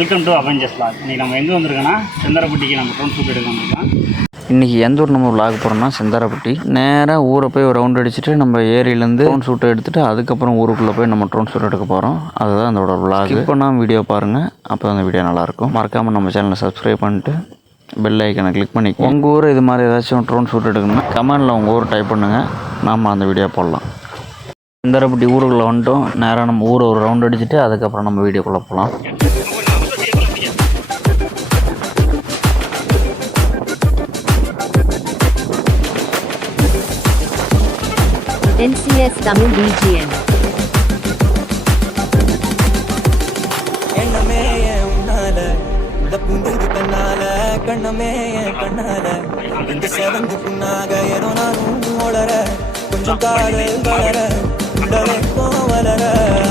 Welcome to Avengers vlog. இன்றைக்கி நம்ம எங்கே வந்திருக்கோன்னா செந்தாரப்பட்டிக்கு நம்ம ட்ரோன் ஷூட் எடுக்க வந்திருக்கோம். இன்றைக்கி எந்த ஊர் நம்ம vlog போகிறோம்னா செந்தாரப்பட்டி. நேராக ஊரை போய் ஒரு ரவுண்ட் அடிச்சுட்டு நம்ம ஏரியிலேருந்து ட்ரோன் ஷூட்டை எடுத்துகிட்டு அதுக்கப்புறம் ஊருக்குள்ளே போய் நம்ம ட்ரோன் ஷூட் எடுக்க போகிறோம். அதுதான் அதோட vlog. இப்போ நான் வீடியோ பாருங்கள், அப்போ அந்த வீடியோ நல்லாயிருக்கும். மறக்காமல் நம்ம சேனலை சப்ஸ்கிரைப் பண்ணிட்டு பெல் ஐக்கனை கிளிக் பண்ணி உங்கள் ஊர் இது மாதிரி ஏதாச்சும் ட்ரோன் ஷூட் எடுக்கணும்னா கமெண்டில் உங்கள் ஊர் டைப் பண்ணுங்கள், நாம் அந்த வீடியோ போடலாம். செந்தாரப்பட்டி ஊருக்குள்ளே வந்துட்டோம். நேராக நம்ம ஊரை ஒரு ரவுண்ட் அடிச்சுட்டு அதுக்கப்புறம் நம்ம வீடியோக்குள்ளே போகலாம். NCS Tamil BGM. எண்ணமே உன்னால இந்த புந்தது தன்னால கண்ணமே கண்ணால இந்த செவந்து புண்ணாக ஏதோ நானும் ஓடற கொஞ்சம் காதல் வளர உடலே வளர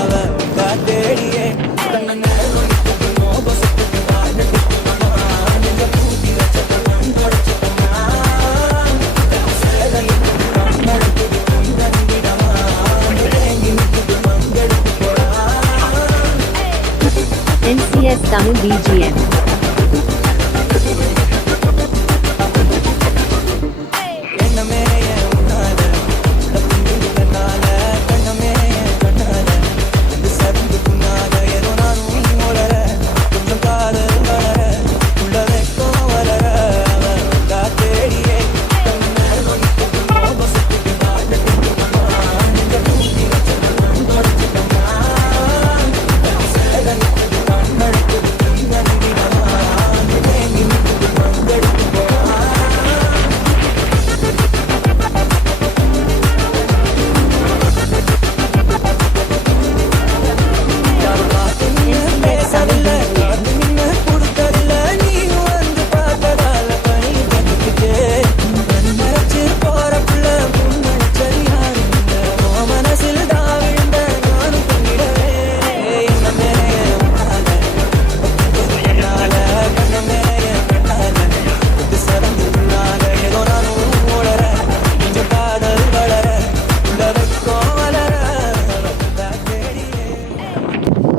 அவன் காத்தேடியே NCS Tamil BGM. எண்ணமே உன்னால இந்த புந்தது தன்னால கண்ணமே கண்ணால இந்த செவந்து புண்ணாக ஏதோ நானும் ஓடற கொஞ்சம் காதல் வளர உடலே வளர அவன் காத்தேடியே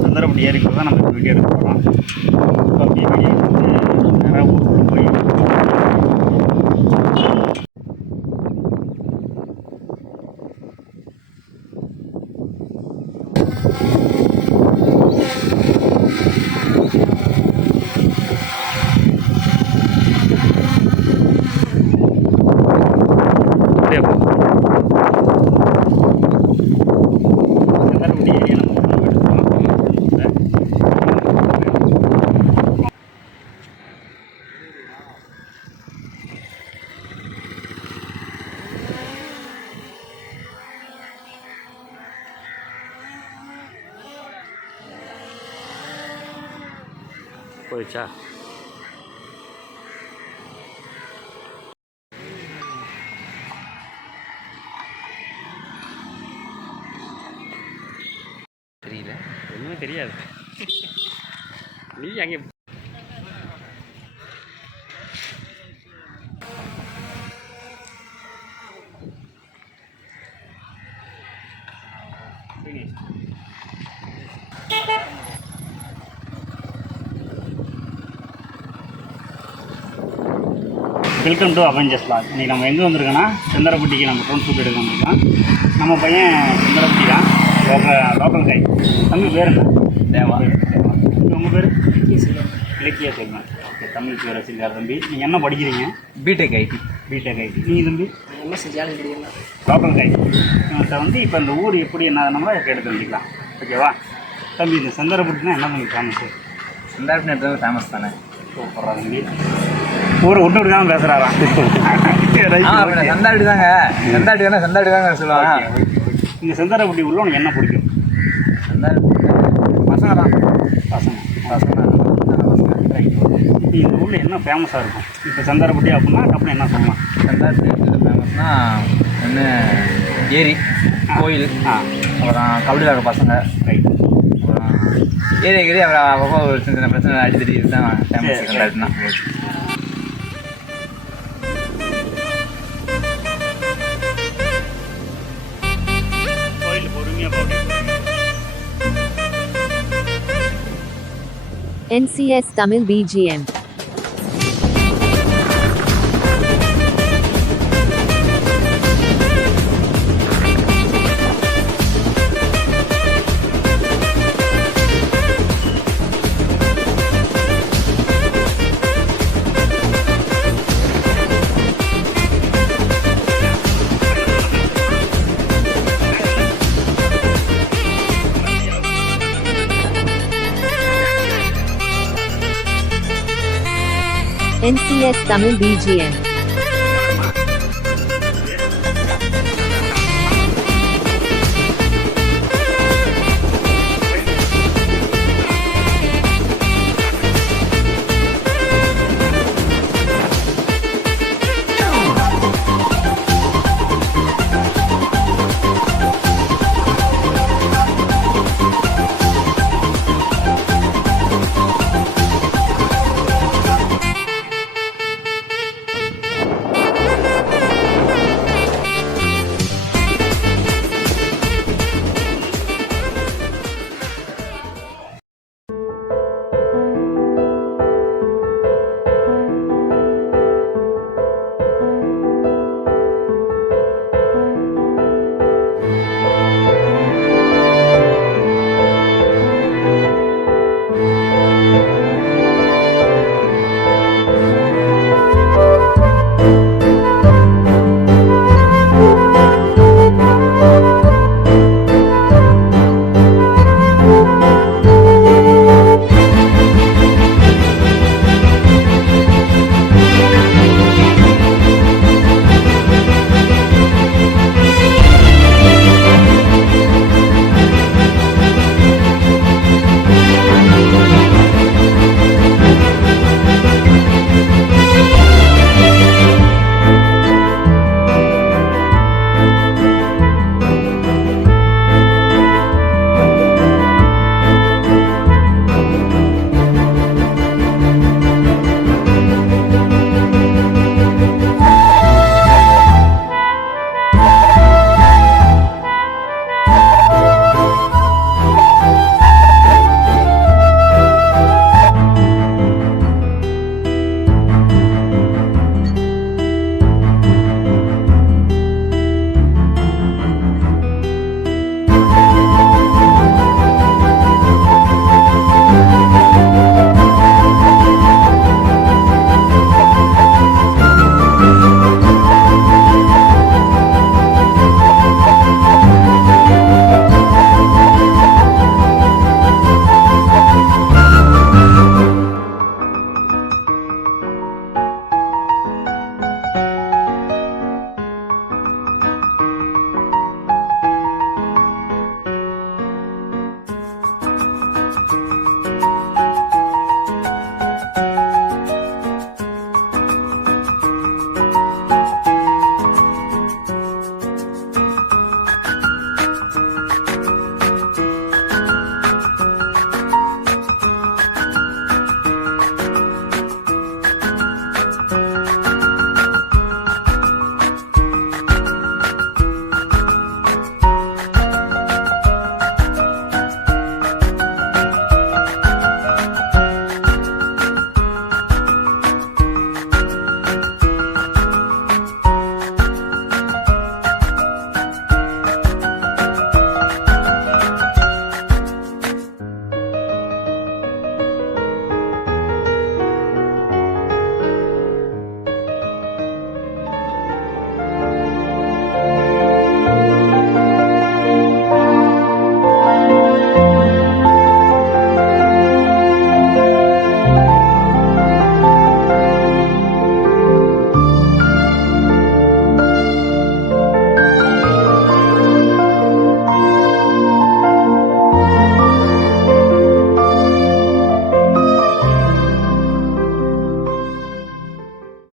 செந்தாரப்பட்டி ஏரிக்கு தான் நம்ம வீடியோ எடுக்க போகிறோம். இப்போ அப்படியே வீடியோ வந்து நேராக ஊருக்குள்ளே போய் அப்படியே செந்தாரப்பட்டி ஏரியா நம்ம எடுத்துக்கலாம். போயிடுச்சா? தெரியல, ஒன்றுமே தெரியாது. நீ அங்கே வெல்கம் டு அவெஞ்சர்ஸ் vlog. இன்றைக்கி நம்ம எங்கே வந்திருக்கோன்னா செந்தாரப்பட்டிக்கு நம்ம ட்ரோன் ஷூட் எடுக்க வந்திருக்கோம். நம்ம பையன் செந்தாரப்பட்டி தான், லோக்கல் கை. தம்பி பேர் என்ன? தேவா. உங்கள் பேர்? இலக்கிய செல்வன். ஓகே, தமிழ் பேர் வச்சிருக்காரு தம்பி. நீங்கள் என்ன படிக்கிறீங்க? B Tech IT. B Tech IT. நீங்கள் தம்பி? Local guy. வந்து இப்போ இந்த ஊர் எப்படி என்ன நம்மளா எடுத்து வந்துக்கலாம். ஓகேவா தம்பி? இந்த செந்தாரப்பட்டினா என்ன தம்பி ஃபேமஸு? செந்தாரப்பட்டி எடுத்தது ஃபேமஸ் தானே. சூப்பராக தம்பி. ஊரை விட்டு விட்டு தான் பேசுகிறாராம். செந்தாரப்பட்டி தாங்க, செந்தாரப்பட்டி தானே, செந்தாரப்பட்டி தாங்க சொல்லுவாங்க. இந்த செந்தாரப்பட்டி உள்ள உனக்கு என்ன பிடிக்கும்? செந்தாரப்பட்டி பசங்க தான். பசங்க இந்த ஊரில் என்ன ஃபேமஸாக இருக்கும்? இப்போ செந்தாரப்பட்டி அப்படின்னா அப்படின்னு என்ன சொல்லலாம்? செந்தாரப்பட்டி ஃபேமஸ்னா ஒன்று ஏரி, கோயில், அப்புறம் கபடி விளையாடுற பசங்க, ரைட். அப்புறம் ஏரி அப்புறம் அப்பப்போ ஒரு சின்ன சின்ன பிரச்சனை அடித்தடி தான் ஃபேமஸ் செந்தாரப்பட்டினா. கோயில் பொறுமையாக போட்டு NCS Tamil BGM. NCS Tamil BGM.